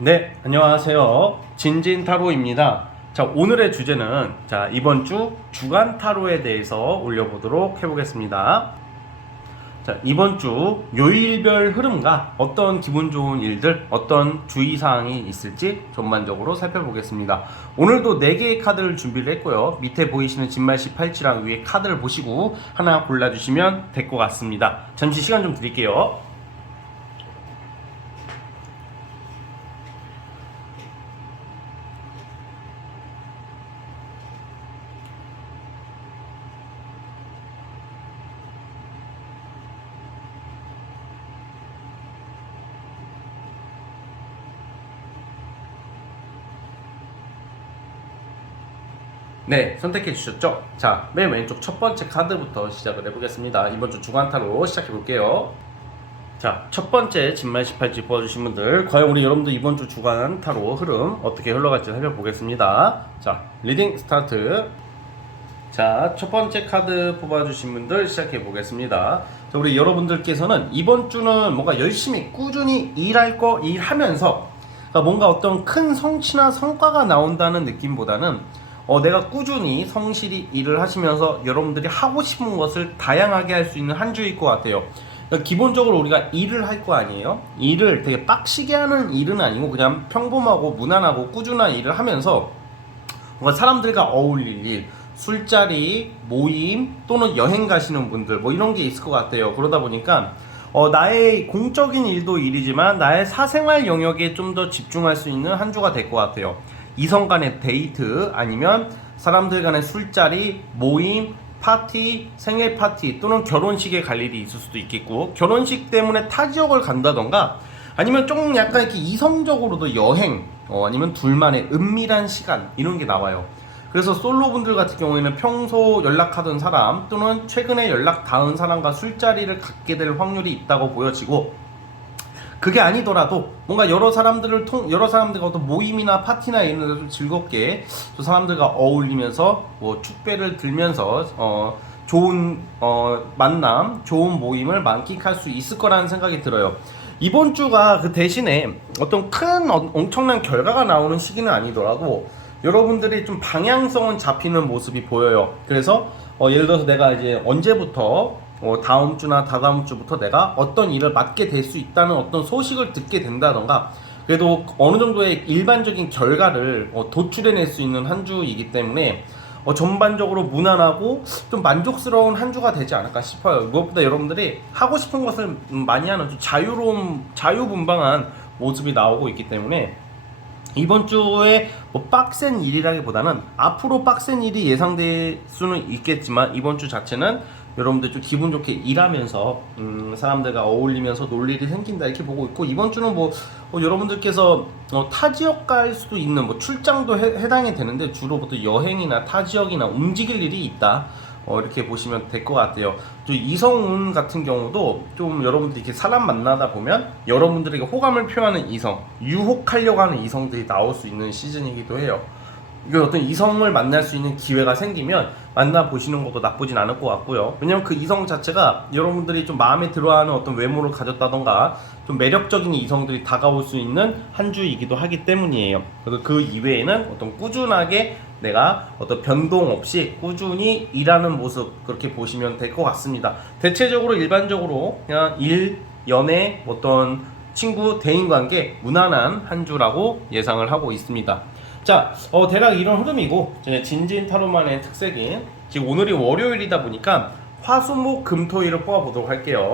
네, 안녕하세요. 진진타로입니다. 자, 오늘의 주제는 이번 주 주간 타로에 대해서 올려보도록 해보겠습니다. 자, 이번 주 요일별 흐름과 어떤 기분 좋은 일들, 어떤 주의사항이 있을지 전반적으로 살펴보겠습니다. 오늘도 4개의 카드를 준비를 했고요. 밑에 보이시는 진말씨 팔찌랑 위에 카드를 보시고 하나 골라주시면 될 것 같습니다. 잠시 시간 좀 드릴게요. 네, 선택해 주셨죠? 자, 맨 왼쪽 첫 번째 카드부터 시작을 해보겠습니다. 이번 주 주간타로 시작해 볼게요. 자, 첫 번째 진말 18지 뽑아주신 분들, 과연 우리 여러분들 이번 주 주간 타로 흐름 어떻게 흘러갈지 살펴보겠습니다. 자, 리딩 스타트. 자, 첫 번째 카드 뽑아주신 분들 시작해 보겠습니다. 자, 우리 여러분들께서는 이번 주는 뭔가 열심히 꾸준히 일하면서 그러니까 뭔가 어떤 큰 성취나 성과가 나온다는 느낌보다는 내가 꾸준히 성실히 일을 하시면서 여러분들이 하고 싶은 것을 다양하게 할 수 있는 한 주일 것 같아요. 그러니까 기본적으로 우리가 일을 할 거 아니에요? 일을 되게 빡시게 하는 일은 아니고 그냥 평범하고 무난하고 꾸준한 일을 하면서 뭔가 사람들과 어울릴 일, 술자리, 모임 또는 여행 가시는 분들 뭐 이런 게 있을 것 같아요. 그러다 보니까 나의 공적인 일도 일이지만 나의 사생활 영역에 좀 더 집중할 수 있는 한 주가 될 것 같아요. 이성 간의 데이트 아니면 사람들 간의 술자리, 모임, 파티, 생일 파티 또는 결혼식에 갈 일이 있을 수도 있겠고, 결혼식 때문에 타 지역을 간다던가 아니면 좀 약간 이렇게 이성적으로도 여행 아니면 둘만의 은밀한 시간 이런 게 나와요. 그래서 솔로분들 같은 경우에는 평소 연락하던 사람 또는 최근에 연락 닿은 사람과 술자리를 갖게 될 확률이 있다고 보여지고, 그게 아니더라도 뭔가 여러 사람들과 어떤 모임이나 파티나 이런 데서 좀 즐겁게 또 사람들과 어울리면서 뭐 축배를 들면서 좋은 만남, 좋은 모임을 만끽할 수 있을 거라는 생각이 들어요. 이번 주가 그 대신에 어떤 큰 엄청난 결과가 나오는 시기는 아니더라도 여러분들이 좀 방향성은 잡히는 모습이 보여요. 그래서 예를 들어서 내가 이제 언제부터 다음 주나 다다음 주부터 내가 어떤 일을 맡게 될 수 있다는 어떤 소식을 듣게 된다던가, 그래도 어느 정도의 일반적인 결과를 도출해낼 수 있는 한 주이기 때문에 전반적으로 무난하고 좀 만족스러운 한 주가 되지 않을까 싶어요. 무엇보다 여러분들이 하고 싶은 것을 많이 하는 좀 자유분방한 모습이 나오고 있기 때문에 이번 주에 뭐 빡센 일이라기보다는 앞으로 빡센 일이 예상될 수는 있겠지만 이번 주 자체는 여러분들 좀 기분 좋게 일하면서 사람들과 어울리면서 놀 일이 생긴다 이렇게 보고 있고, 이번 주는 여러분들께서 타 지역 갈 수도 있는 뭐 출장도 해당이 되는데 주로 보통 여행이나 타 지역이나 움직일 일이 있다 이렇게 보시면 될 것 같아요. 또 이성운 같은 경우도 좀 여러분들이 이렇게 사람 만나다 보면 여러분들에게 호감을 표하는 이성, 유혹하려고 하는 이성들이 나올 수 있는 시즌이기도 해요. 이게 어떤 이성을 만날 수 있는 기회가 생기면 만나보시는 것도 나쁘진 않을 것 같고요. 왜냐면 그 이성 자체가 여러분들이 좀 마음에 들어하는 어떤 외모를 가졌다던가 좀 매력적인 이성들이 다가올 수 있는 한 주이기도 하기 때문이에요. 그래서 그 이외에는 어떤 꾸준하게 내가 어떤 변동 없이 꾸준히 일하는 모습, 그렇게 보시면 될 것 같습니다. 대체적으로 일반적으로 그냥 일, 연애, 어떤 친구, 대인관계 무난한 한 주라고 예상을 하고 있습니다. 자, 대략 이런 흐름이고, 진진 타로만의 특색인, 지금 오늘이 월요일이다 보니까 화수목 금토일을 뽑아보도록 할게요.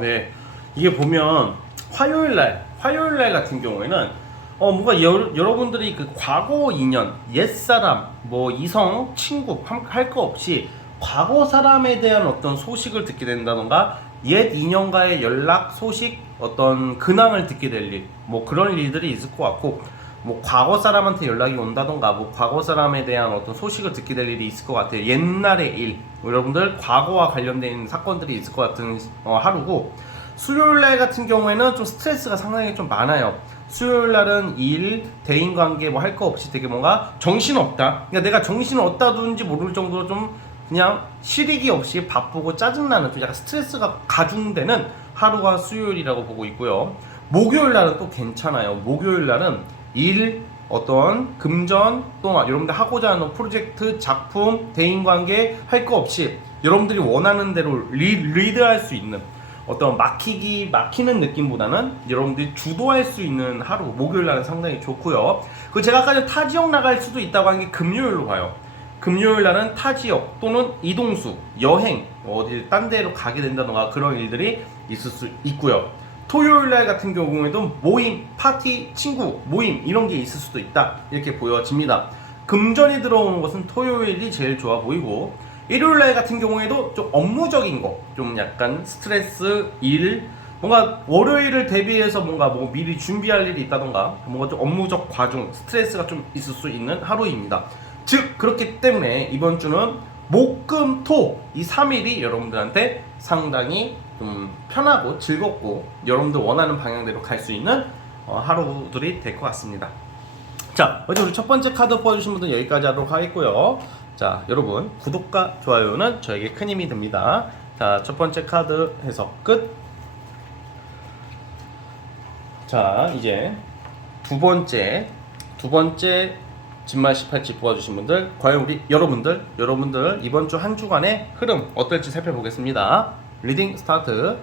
네. 이게 보면 화요일날 같은 경우에는 뭔가 여러분들이 그 과거 인연, 옛사람, 뭐 이성, 친구 할 거 없이 과거 사람에 대한 어떤 소식을 듣게 된다던가 옛 인연과의 연락 소식, 어떤 근황을 듣게 될 일, 뭐 그런 일들이 있을 것 같고, 뭐 과거 사람한테 연락이 온다던가 뭐 과거 사람에 대한 어떤 소식을 듣게 될 일이 있을 것 같아요. 옛날의 일, 여러분들 과거와 관련된 사건들이 있을 것 같은 하루고, 수요일날 같은 경우에는 좀 스트레스가 상당히 좀 많아요. 수요일날은 일, 대인관계 뭐 할 거 없이 되게 뭔가 정신없다. 그러니까 내가 정신을 어디다 두는지 모를 정도로 좀 그냥 실익이 없이 바쁘고 짜증나는, 좀 약간 스트레스가 가중되는 하루가 수요일이라고 보고 있고요. 목요일날은 또 괜찮아요. 목요일날은 일, 어떤 금전, 또 여러분들 하고자 하는 프로젝트, 작품, 대인관계 할 거 없이 여러분들이 원하는 대로 리드할 수 있는, 어떤 막히는 느낌보다는 여러분들이 주도할 수 있는 하루, 목요일날은 상당히 좋고요. 그 제가 아까 전에 타 지역 나갈 수도 있다고 한 게 금요일로 봐요. 금요일날은 타 지역 또는 이동수, 여행, 어디 딴 데로 가게 된다던가 그런 일들이 있을 수 있고요. 토요일날 같은 경우에도 모임, 파티, 친구 모임 이런 게 있을 수도 있다, 이렇게 보여집니다. 금전이 들어오는 것은 토요일이 제일 좋아 보이고, 일요일날 같은 경우에도 좀 업무적인 거, 좀 약간 스트레스, 일, 뭔가 월요일을 대비해서 뭔가 뭐 미리 준비할 일이 있다던가 뭔가 좀 업무적 과중, 스트레스가 좀 있을 수 있는 하루입니다. 즉 그렇기 때문에 이번 주는 목, 금, 토 이 3일이 여러분들한테 상당히 좀 편하고 즐겁고 여러분들 원하는 방향대로 갈 수 있는 하루들이 될 것 같습니다. 자, 어제 우리 첫 번째 카드 뽑아주신 분들 여기까지 하도록 하겠고요. 자, 여러분 구독과 좋아요는 저에게 큰 힘이 됩니다. 자, 첫 번째 카드 해석 끝. 자, 이제 두 번째 진말 18지 뽑아주신 분들, 과연 우리 여러분들 이번 주 한 주간의 흐름 어떨지 살펴보겠습니다. 리딩 스타트.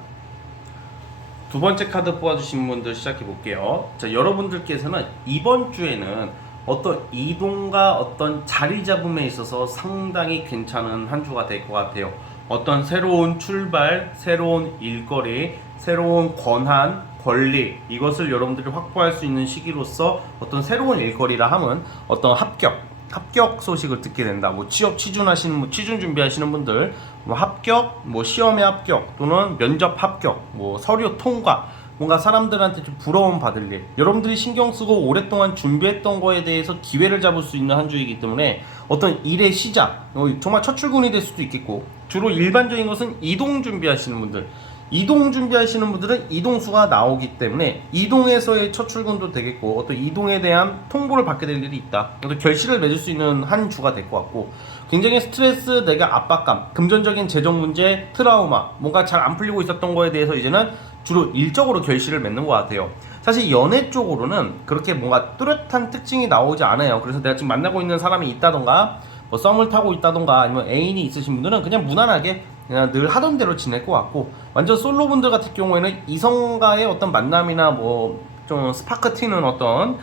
두 번째 카드 뽑아주신 분들 시작해 볼게요. 자, 여러분들께서는 이번 주에는 어떤 이동과 어떤 자리 잡음에 있어서 상당히 괜찮은 한 주가 될 것 같아요. 어떤 새로운 출발, 새로운 일거리, 새로운 권한, 권리, 이것을 여러분들이 확보할 수 있는 시기로서 어떤 새로운 일거리라 하면 어떤 합격 소식을 듣게 된다. 뭐 취업 취준 준비하시는 분들 뭐 합격, 뭐 시험에 합격 또는 면접 합격, 뭐 서류 통과, 뭔가 사람들한테 좀 부러움 받을 일, 여러분들이 신경 쓰고 오랫동안 준비했던 거에 대해서 기회를 잡을 수 있는 한 주이기 때문에 어떤 일의 시작, 정말 첫 출근이 될 수도 있겠고, 주로 일반적인 것은 이동 준비하시는 분들은 이동수가 나오기 때문에 이동에서의 첫 출근도 되겠고, 어떤 이동에 대한 통보를 받게 될 일이 있다, 어떤 결실을 맺을 수 있는 한 주가 될 것 같고, 굉장히 스트레스, 내가 압박감, 금전적인 재정 문제, 트라우마, 뭔가 잘 안 풀리고 있었던 거에 대해서 이제는 주로 일적으로 결실을 맺는 것 같아요. 사실 연애 쪽으로는 그렇게 뭔가 뚜렷한 특징이 나오지 않아요. 그래서 내가 지금 만나고 있는 사람이 있다던가 뭐 썸을 타고 있다던가 아니면 애인이 있으신 분들은 그냥 무난하게 그냥 늘 하던 대로 지낼 것 같고, 완전 솔로분들 같은 경우에는 이성과의 어떤 만남이나 뭐 좀 스파크 튀는 어떤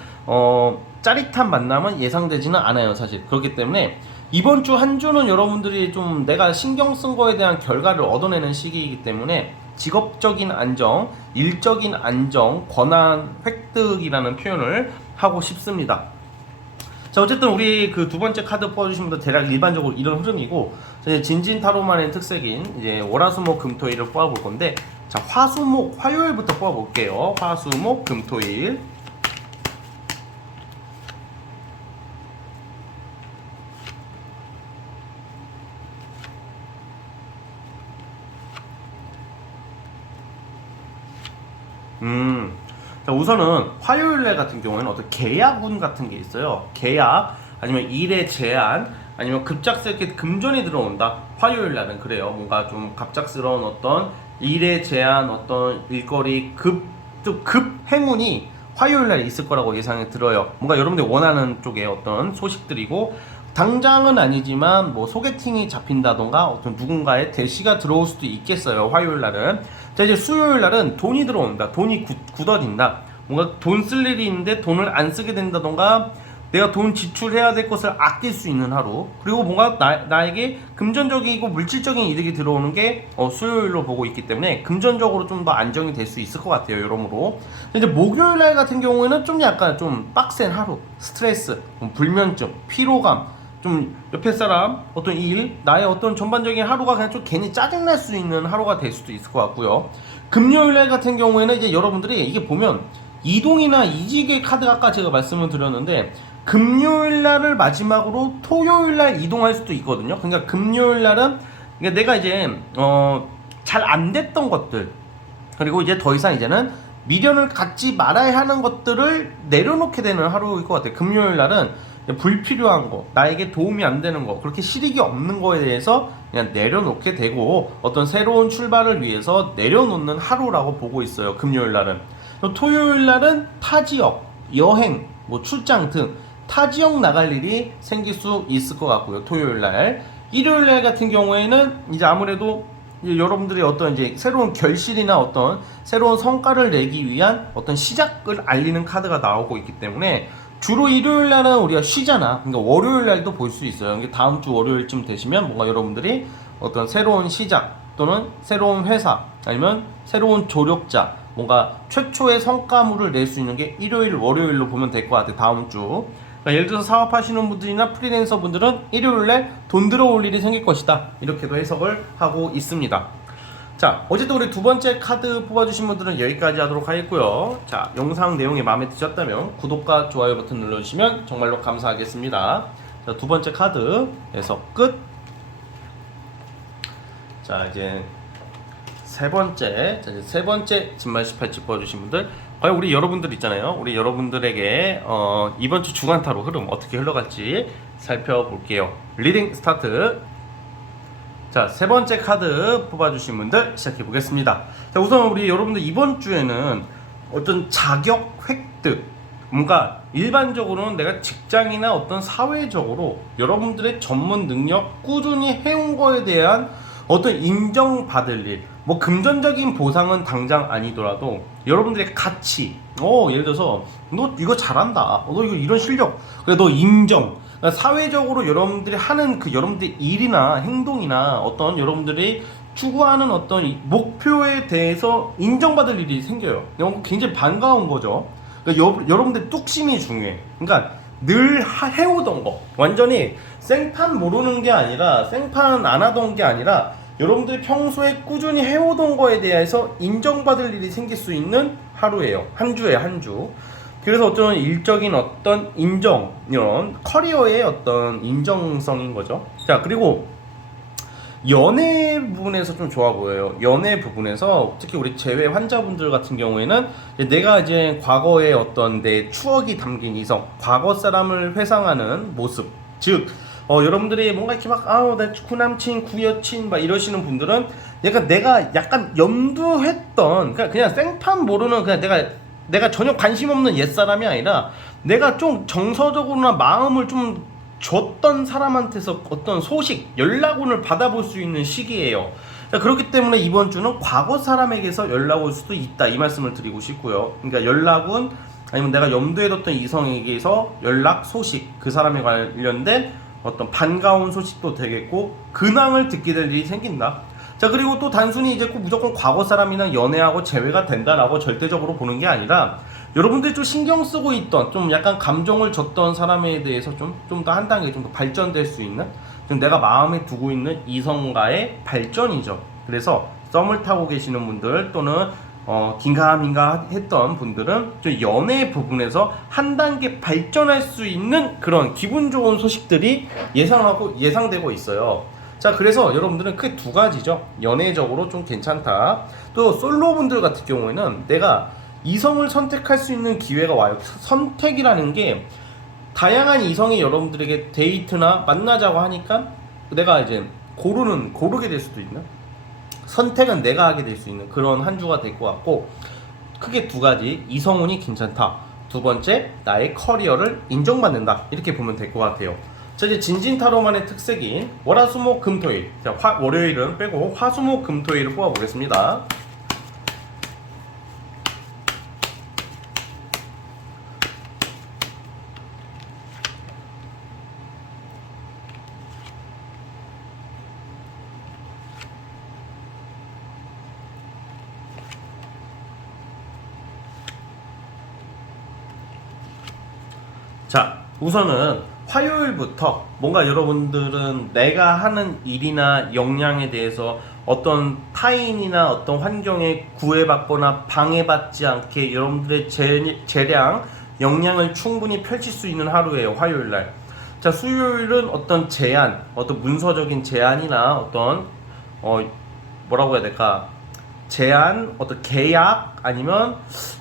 짜릿한 만남은 예상되지는 않아요, 사실. 그렇기 때문에 이번 주 한 주는 여러분들이 좀 내가 신경 쓴 거에 대한 결과를 얻어내는 시기이기 때문에 직업적인 안정, 일적인 안정, 권한 획득이라는 표현을 하고 싶습니다. 자, 어쨌든 우리 그 두 번째 카드 뽑아주신 분들 대략 일반적으로 이런 흐름이고, 이제 진진타로만의 특색인 이제 월화수목 금토일을 뽑아볼 건데, 자, 화요일부터 뽑아볼게요. 화수목 금토일. 자, 우선은 화요일날 같은 경우에는 어떤 계약운 같은 게 있어요. 계약, 아니면 일의 제한, 아니면 급작스럽게 금전이 들어온다. 화요일날은 그래요. 뭔가 좀 갑작스러운 어떤 일의 제한, 어떤 일거리, 급 행운이 화요일날 있을 거라고 예상이 들어요. 뭔가 여러분들이 원하는 쪽의 어떤 소식들이고, 당장은 아니지만 뭐 소개팅이 잡힌다던가 어떤 누군가의 대시가 들어올 수도 있겠어요, 화요일날은. 자, 이제 수요일날은 돈이 들어온다. 돈이 굳어진다. 뭔가 돈 쓸 일이 있는데 돈을 안 쓰게 된다던가, 내가 돈 지출해야 될 것을 아낄 수 있는 하루, 그리고 뭔가 나에게 금전적이고 물질적인 이득이 들어오는 게 수요일로 보고 있기 때문에 금전적으로 좀 더 안정이 될 수 있을 것 같아요, 여러모로. 이제 목요일날 같은 경우에는 좀 약간 좀 빡센 하루, 스트레스, 불면증, 피로감, 좀 옆에 사람, 어떤 일, 나의 어떤 전반적인 하루가 그냥 좀 괜히 짜증날 수 있는 하루가 될 수도 있을 것 같고요. 금요일날 같은 경우에는 이제 여러분들이 이게 보면 이동이나 이직의 카드가 아까 제가 말씀을 드렸는데 금요일 날을 마지막으로 토요일 날 이동할 수도 있거든요. 그러니까 금요일 날은 그러니까 내가 이제 잘 안 됐던 것들 그리고 이제 더 이상 이제는 미련을 갖지 말아야 하는 것들을 내려놓게 되는 하루일 것 같아요. 금요일 날은 불필요한 거, 나에게 도움이 안 되는 거, 그렇게 실익이 없는 거에 대해서 그냥 내려놓게 되고 어떤 새로운 출발을 위해서 내려놓는 하루라고 보고 있어요. 금요일 날은. 토요일 날은 타 지역, 여행, 뭐 출장 등 타 지역 나갈 일이 생길 수 있을 것 같고요. 토요일 날. 일요일 날 같은 경우에는 이제 아무래도 여러분들이 어떤 이제 새로운 결실이나 어떤 새로운 성과를 내기 위한 어떤 시작을 알리는 카드가 나오고 있기 때문에 주로 일요일 날은 우리가 쉬잖아. 그러니까 월요일 날도 볼 수 있어요. 그러니까 다음 주 월요일쯤 되시면 뭔가 여러분들이 어떤 새로운 시작 또는 새로운 회사 아니면 새로운 조력자 뭔가 최초의 성과물을 낼 수 있는 게 일요일, 월요일로 보면 될 것 같아요. 다음 주. 그러니까 예를 들어서 사업하시는 분들이나 프리랜서 분들은 일요일날 돈 들어올 일이 생길 것이다. 이렇게도 해석을 하고 있습니다. 자, 어쨌든 우리 두 번째 카드 뽑아주신 분들은 여기까지 하도록 하겠고요. 자, 영상 내용이 마음에 드셨다면 구독과 좋아요 버튼 눌러주시면 정말로 감사하겠습니다. 자, 두 번째 카드에서 끝. 자, 이제 세 번째 진말 18집 뽑아주신 분들 과연 우리 여러분들 있잖아요. 우리 여러분들에게 이번 주 주간타로 흐름 어떻게 흘러갈지 살펴볼게요. 리딩 스타트. 자, 세 번째 카드 뽑아주신 분들 시작해 보겠습니다. 자, 우선 우리 여러분들 이번 주에는 어떤 자격 획득, 뭔가 일반적으로는 내가 직장이나 어떤 사회적으로 여러분들의 전문 능력 꾸준히 해온 거에 대한 어떤 인정받을 일, 뭐 금전적인 보상은 당장 아니더라도 여러분들의 가치, 예를 들어서 너 이거 잘한다, 너 이거 이런 실력, 그래 너 인정. 그러니까 사회적으로 여러분들이 하는 그 여러분들의 일이나 행동이나 어떤 여러분들이 추구하는 어떤 목표에 대해서 인정받을 일이 생겨요. 굉장히 반가운 거죠. 그러니까 여러분들 뚝심이 중요해. 그러니까 늘 해오던 거, 완전히 생판 모르는 게 아니라 생판 안 하던 게 아니라 여러분들이 평소에 꾸준히 해오던 거에 대해서 인정받을 일이 생길 수 있는 하루예요. 한 주에 한 주. 그래서 어떤 일적인 어떤 인정, 이런 커리어의 어떤 인정성인 거죠. 자, 그리고 연애 부분에서 좀 좋아 보여요. 연애 부분에서 특히 우리 재회 환자분들 같은 경우에는 내가 이제 과거의 어떤 내 추억이 담긴 이성, 과거 사람을 회상하는 모습, 즉 여러분들이 뭔가 이렇게 막 내 구남친, 구여친 막 이러시는 분들은 내가 약간 염두했던, 그러니까 그냥 생판 모르는, 그냥 내가 전혀 관심 없는 옛사람이 아니라 내가 좀 정서적으로나 마음을 좀 줬던 사람한테서 어떤 소식, 연락원을 받아볼 수 있는 시기예요. 그렇기 때문에 이번 주는 과거 사람에게서 연락 올 수도 있다, 이 말씀을 드리고 싶고요. 그러니까 연락은 아니면 내가 염두에 뒀던 이성에게서 연락, 소식, 그 사람에 관련된 어떤 반가운 소식도 되겠고 근황을 듣게 될 일이 생긴다. 자, 그리고 또 단순히 이제 꼭 무조건 과거 사람이나 연애하고 재회가 된다라고 절대적으로 보는 게 아니라 여러분들이 좀 신경 쓰고 있던, 좀 약간 감정을 줬던 사람에 대해서 좀 더 한 단계 좀 더 발전될 수 있는, 좀 내가 마음에 두고 있는 이성과의 발전이죠. 그래서 썸을 타고 계시는 분들 또는 긴가민가 했던 분들은 좀 연애 부분에서 한 단계 발전할 수 있는 그런 기분 좋은 소식들이 예상되고 있어요. 자, 그래서 여러분들은 크게 두 가지죠. 연애적으로 좀 괜찮다. 또 솔로 분들 같은 경우에는 내가 이성을 선택할 수 있는 기회가 와요. 선택이라는 게 다양한 이성이 여러분들에게 데이트나 만나자고 하니까 내가 이제 고르게 될 수도 있는, 선택은 내가 하게 될 수 있는 그런 한 주가 될 것 같고, 크게 두 가지, 이성운이 괜찮다, 두 번째 나의 커리어를 인정받는다, 이렇게 보면 될 것 같아요. 자, 이제 진진타로만의 특색인 월화수목금토일, 자, 월요일은 빼고 화수목금토일을 뽑아보겠습니다. 자, 우선은 화요일부터 뭔가 여러분들은 내가 하는 일이나 역량에 대해서 어떤 타인이나 어떤 환경에 구애받거나 방해받지 않게 여러분들의 재량, 역량을 충분히 펼칠 수 있는 하루예요. 화요일날. 자, 수요일은 어떤 제안, 어떤 문서적인 제안이나 어떤 뭐라고 해야 될까? 제안, 어떤 계약 아니면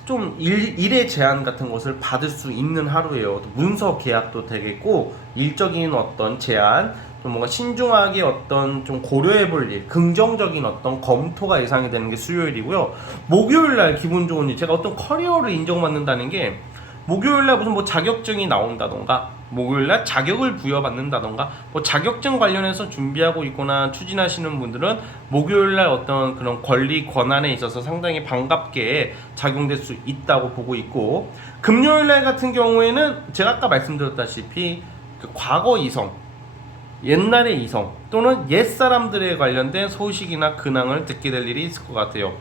좀 일의 제안 같은 것을 받을 수 있는 하루예요. 문서 계약도 되겠고 일적인 어떤 제안, 좀 뭔가 신중하게 어떤 좀 고려해볼 일, 긍정적인 어떤 검토가 예상이 되는 게 수요일이고요. 목요일날 기분 좋은 일, 제가 어떤 커리어를 인정받는다는 게 목요일날 무슨 뭐 자격증이 나온다던가 목요일날 자격을 부여받는다던가 뭐 자격증 관련해서 준비하고 있거나 추진하시는 분들은 목요일날 어떤 그런 권리 권한에 있어서 상당히 반갑게 작용될 수 있다고 보고 있고, 금요일날 같은 경우에는 제가 아까 말씀드렸다시피 그 과거 이성, 옛날의 이성 또는 옛사람들에 관련된 소식이나 근황을 듣게 될 일이 있을 것 같아요.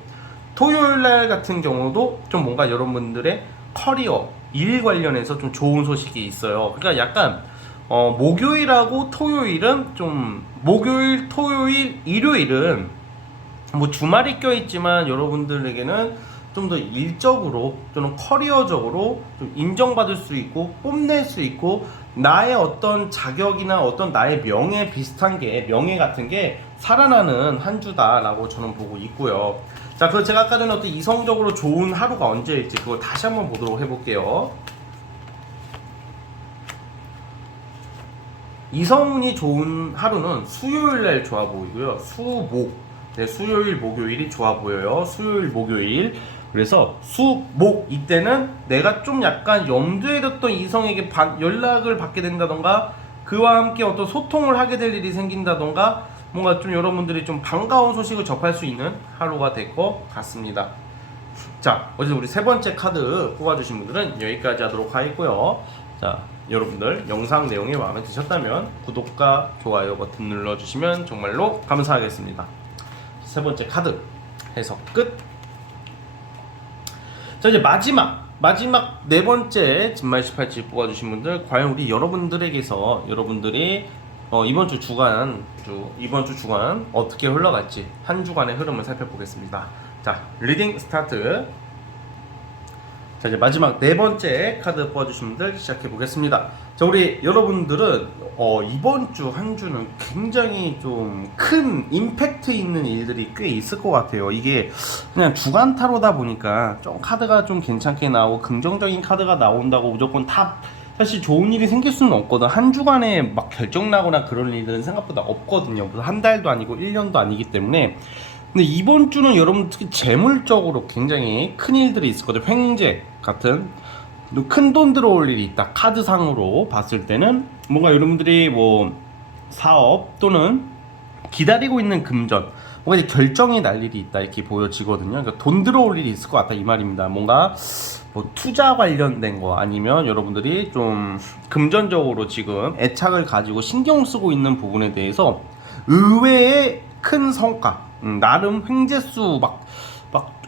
토요일날 같은 경우도 좀 뭔가 여러분들의 커리어, 일 관련해서 좀 좋은 소식이 있어요. 그러니까 약간 목요일하고 토요일은 좀 목요일, 토요일, 일요일은 뭐 주말이 껴있지만 여러분들에게는 좀 더 일적으로 또는 커리어적으로 좀 인정받을 수 있고 뽐낼 수 있고 나의 어떤 자격이나 어떤 나의 명예 비슷한 게, 명예 같은 게 살아나는 한 주다라고 저는 보고 있고요. 자, 그 제가 아까 전에 어떤 이성적으로 좋은 하루가 언제일지 그거 다시 한번 보도록 해볼게요. 이성운이 좋은 하루는 수요일날 좋아 보이고요. 네, 수요일, 목요일이 좋아 보여요. 수요일, 목요일. 그래서 수, 목 이때는 내가 좀 약간 염두에 뒀던 이성에게 연락을 받게 된다던가 그와 함께 어떤 소통을 하게 될 일이 생긴다던가 뭔가 좀 여러분들이 좀 반가운 소식을 접할 수 있는 하루가 될 것 같습니다. 자, 어제도 우리 세 번째 카드 뽑아주신 분들은 여기까지 하도록 하겠고요. 자, 여러분들 영상 내용이 마음에 드셨다면 구독과 좋아요 버튼 눌러주시면 정말로 감사하겠습니다. 세 번째 카드 해석 끝. 자, 이제 마지막 네 번째 진말 18지 뽑아주신 분들, 과연 우리 여러분들에게서 여러분들이 이번 주 주간 어떻게 흘러갈지 한 주간의 흐름을 살펴보겠습니다. 자, 리딩 스타트. 자, 이제 마지막 네 번째 카드 뽑아주신 분들 시작해 보겠습니다. 자, 우리 여러분들은 이번 주 한 주는 굉장히 좀 큰 임팩트 있는 일들이 꽤 있을 것 같아요. 이게 그냥 주간 타로다 보니까 좀 카드가 좀 괜찮게 나오고 긍정적인 카드가 나온다고 무조건 다 사실 좋은 일이 생길 수는 없거든. 한 주간에 막 결정 나거나 그런 일들은 생각보다 없거든요. 무슨 한 달도 아니고 1년도 아니기 때문에. 근데 이번 주는 여러분 특히 재물적으로 굉장히 큰 일들이 있었거든요. 횡재 같은 큰 돈 들어올 일이 있다. 카드상으로 봤을 때는 뭔가 여러분들이 뭐 사업 또는 기다리고 있는 금전, 뭔가 이제 결정이 날 일이 있다 이렇게 보여지거든요. 그러니까 돈 들어올 일이 있을 것 같다 이 말입니다. 뭔가 뭐 투자 관련된 거 아니면 여러분들이 좀 금전적으로 지금 애착을 가지고 신경 쓰고 있는 부분에 대해서 의외의 큰 성과, 나름 횡재수 막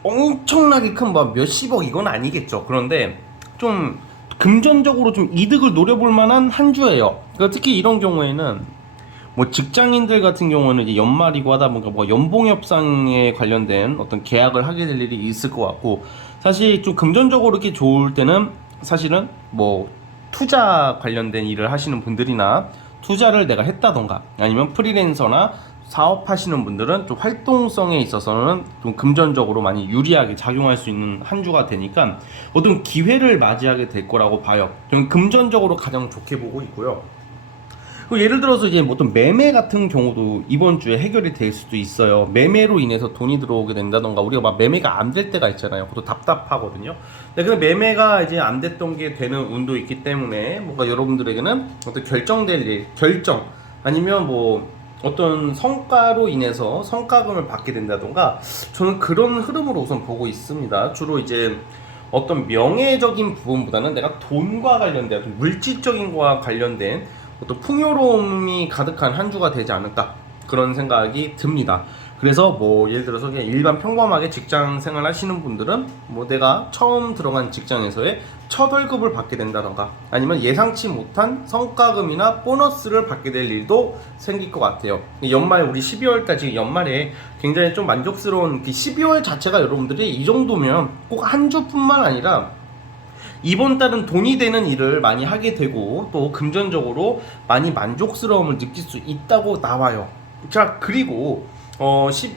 엄청나게 큰 뭐 몇십억 이건 아니겠죠. 그런데 좀 금전적으로 좀 이득을 노려볼 만한 한 주예요. 그러니까 특히 이런 경우에는 뭐 직장인들 같은 경우는 이제 연말이고 하다 보니까 뭐 연봉 협상에 관련된 어떤 계약을 하게 될 일이 있을 것 같고, 사실 좀 금전적으로 이렇게 좋을 때는 사실은 뭐 투자 관련된 일을 하시는 분들이나 투자를 내가 했다던가 아니면 프리랜서나 사업하시는 분들은 좀 활동성에 있어서는 좀 금전적으로 많이 유리하게 작용할 수 있는 한 주가 되니까 어떤 기회를 맞이하게 될 거라고 봐요. 저는 금전적으로 가장 좋게 보고 있고요. 예를 들어서 이제 어떤 매매 같은 경우도 이번 주에 해결이 될 수도 있어요. 매매로 인해서 돈이 들어오게 된다던가, 우리가 막 매매가 안 될 때가 있잖아요. 그것도 답답하거든요. 근데 그 매매가 이제 안 됐던 게 되는 운도 있기 때문에 뭔가 여러분들에게는 어떤 결정될 일, 결정 아니면 뭐 어떤 성과로 인해서 성과금을 받게 된다던가, 저는 그런 흐름으로 우선 보고 있습니다. 주로 이제 어떤 명예적인 부분보다는 내가 돈과 관련된 물질적인 거와 관련된 어떤 풍요로움이 가득한 한 주가 되지 않을까 그런 생각이 듭니다. 그래서 뭐 예를 들어서 그냥 일반 평범하게 직장 생활 하시는 분들은 뭐 내가 처음 들어간 직장에서의 첫 월급을 받게 된다던가 아니면 예상치 못한 성과금이나 보너스를 받게 될 일도 생길 것 같아요. 연말 우리 12월까지 연말에 굉장히 좀 만족스러운 12월 자체가 여러분들이 이 정도면 꼭 한 주뿐만 아니라 이번 달은 돈이 되는 일을 많이 하게 되고 또 금전적으로 많이 만족스러움을 느낄 수 있다고 나와요. 자, 그리고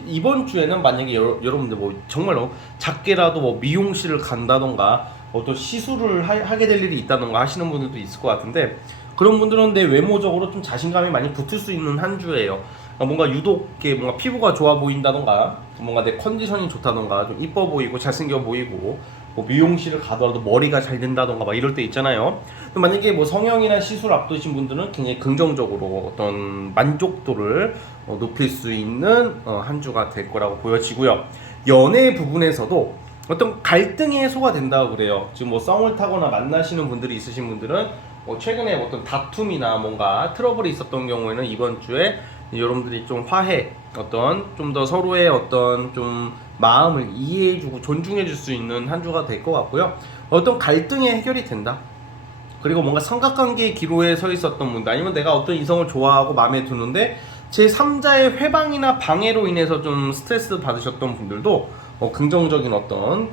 이번 주에는 만약에 여러분들 뭐 정말로 작게라도 뭐 미용실을 간다던가 또 시술을 하게 될 일이 있다던가 하시는 분들도 있을 것 같은데 그런 분들은 내 외모적으로 좀 자신감이 많이 붙을 수 있는 한 주예요. 뭔가 유독 뭔가 피부가 좋아 보인다던가 뭔가 내 컨디션이 좋다던가 좀 이뻐 보이고 잘생겨 보이고 뭐 미용실을 가더라도 머리가 잘 된다던가 막 이럴 때 있잖아요. 만약에 뭐 성형이나 시술 앞두신 분들은 굉장히 긍정적으로 어떤 만족도를 높일 수 있는 한 주가 될 거라고 보여지고요. 연애 부분에서도 어떤 갈등이 해소가 된다고 그래요. 지금 뭐 썸을 타거나 만나시는 분들이 있으신 분들은 최근에 어떤 다툼이나 뭔가 트러블이 있었던 경우에는 이번 주에 여러분들이 좀 화해, 어떤 좀 더 서로의 어떤 좀 마음을 이해해주고 존중해줄 수 있는 한 주가 될 것 같고요. 어떤 갈등이 해결이 된다. 그리고 뭔가 삼각관계의 기로에 서 있었던 분들 아니면 내가 어떤 이성을 좋아하고 마음에 드는데 제3자의 회방이나 방해로 인해서 좀 스트레스 받으셨던 분들도 긍정적인 어떤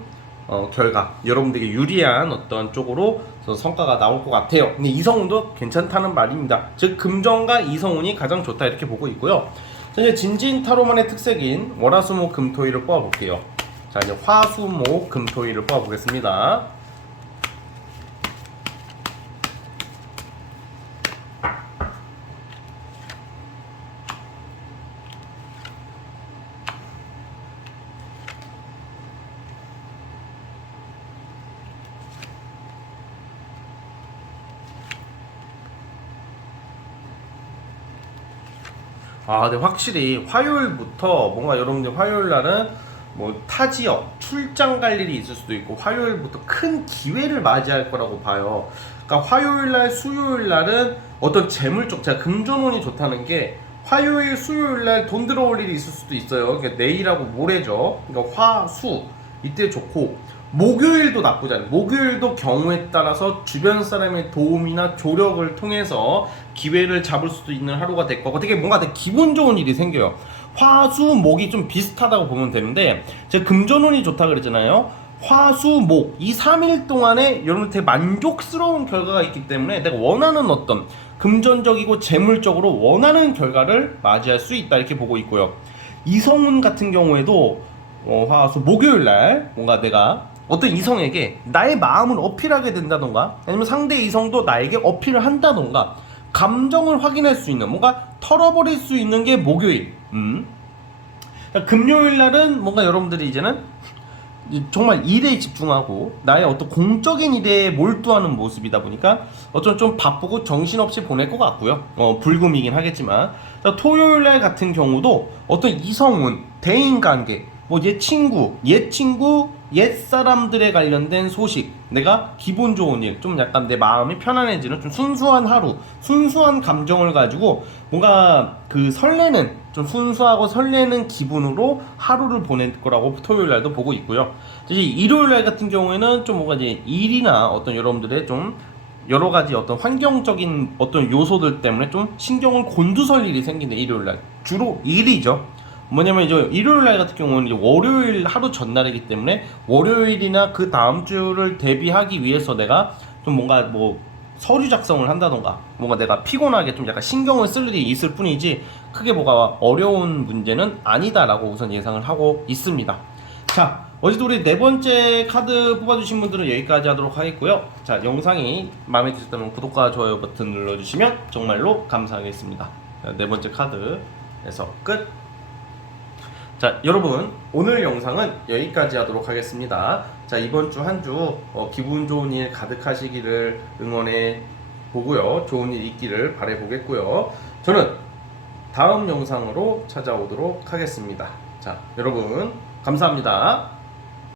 결과, 여러분들에게 유리한 어떤 쪽으로 성과가 나올 것 같아요. 근데 이성운도 괜찮다는 말입니다. 즉 금전과 이성운이 가장 좋다 이렇게 보고 있고요. 자, 이제 진진타로만의 특색인 월화수목 금토일을 뽑아볼게요. 자, 이제 화수목 금토일을 뽑아보겠습니다. 근데 확실히 화요일부터 뭔가 여러분들 화요일 날은 뭐 타 지역 출장 갈 일이 있을 수도 있고 화요일부터 큰 기회를 맞이할 거라고 봐요. 그러니까 화요일 날, 수요일 날은 어떤 재물 쪽, 제가 금전운이 좋다는 게 화요일, 수요일 날 돈 들어올 일이 있을 수도 있어요. 그러니까 내일하고 모레죠. 그러니까 화, 수 이때 좋고 목요일도 나쁘지 않아요. 목요일도 경우에 따라서 주변 사람의 도움이나 조력을 통해서 기회를 잡을 수도 있는 하루가 될 거고 되게 뭔가 되게 기분 좋은 일이 생겨요. 화, 수, 목이 좀 비슷하다고 보면 되는데 제가 금전운이 좋다 그랬잖아요. 화, 수, 목 이 3일 동안에 여러분 되게 만족스러운 결과가 있기 때문에 내가 원하는 어떤 금전적이고 재물적으로 원하는 결과를 맞이할 수 있다 이렇게 보고 있고요. 이성운 같은 경우에도 화, 수, 목요일 날 뭔가 내가 어떤 이성에게 나의 마음을 어필하게 된다던가 아니면 상대 이성도 나에게 어필을 한다던가 감정을 확인할 수 있는 뭔가 털어버릴 수 있는 게 목요일. 금요일 날은 뭔가 여러분들이 이제는 정말 일에 집중하고 나의 어떤 공적인 일에 몰두하는 모습이다 보니까 어떤 좀 바쁘고 정신없이 보낼 것 같고요. 불금이긴 하겠지만 토요일 날 같은 경우도 어떤 이성운, 대인관계 뭐 옛 친구, 옛 사람들에 관련된 소식, 내가 기분 좋은 일, 좀 약간 내 마음이 편안해지는 좀 순수한 하루, 순수한 감정을 가지고 뭔가 그 설레는, 좀 순수하고 설레는 기분으로 하루를 보낼 거라고 토요일 날도 보고 있고요. 이제 일요일 날 같은 경우에는 좀 뭔가 이제 일이나 어떤 여러분들의 좀 여러 가지 어떤 환경적인 어떤 요소들 때문에 좀 신경을 곤두설 일이 생기는 일요일 날. 주로 일이죠. 뭐냐면 이제 일요일 날 같은 경우는 이제 월요일 하루 전날이기 때문에 월요일이나 그 다음 주를 대비하기 위해서 내가 좀 뭔가 뭐 서류 작성을 한다던가 뭔가 내가 피곤하게 좀 약간 신경을 쓸 일이 있을 뿐이지 크게 뭐가 어려운 문제는 아니다라고 우선 예상을 하고 있습니다. 자, 어제도 우리 네 번째 카드 뽑아주신 분들은 여기까지 하도록 하겠고요. 자, 영상이 마음에 드셨다면 구독과 좋아요 버튼 눌러주시면 정말로 감사하겠습니다. 자, 네 번째 카드에서 끝. 자, 여러분 오늘 영상은 여기까지 하도록 하겠습니다. 자, 이번 주 한 주 기분 좋은 일 가득하시기를 응원해 보고요. 좋은 일 있기를 바래 보겠고요. 저는 다음 영상으로 찾아오도록 하겠습니다. 자, 여러분 감사합니다.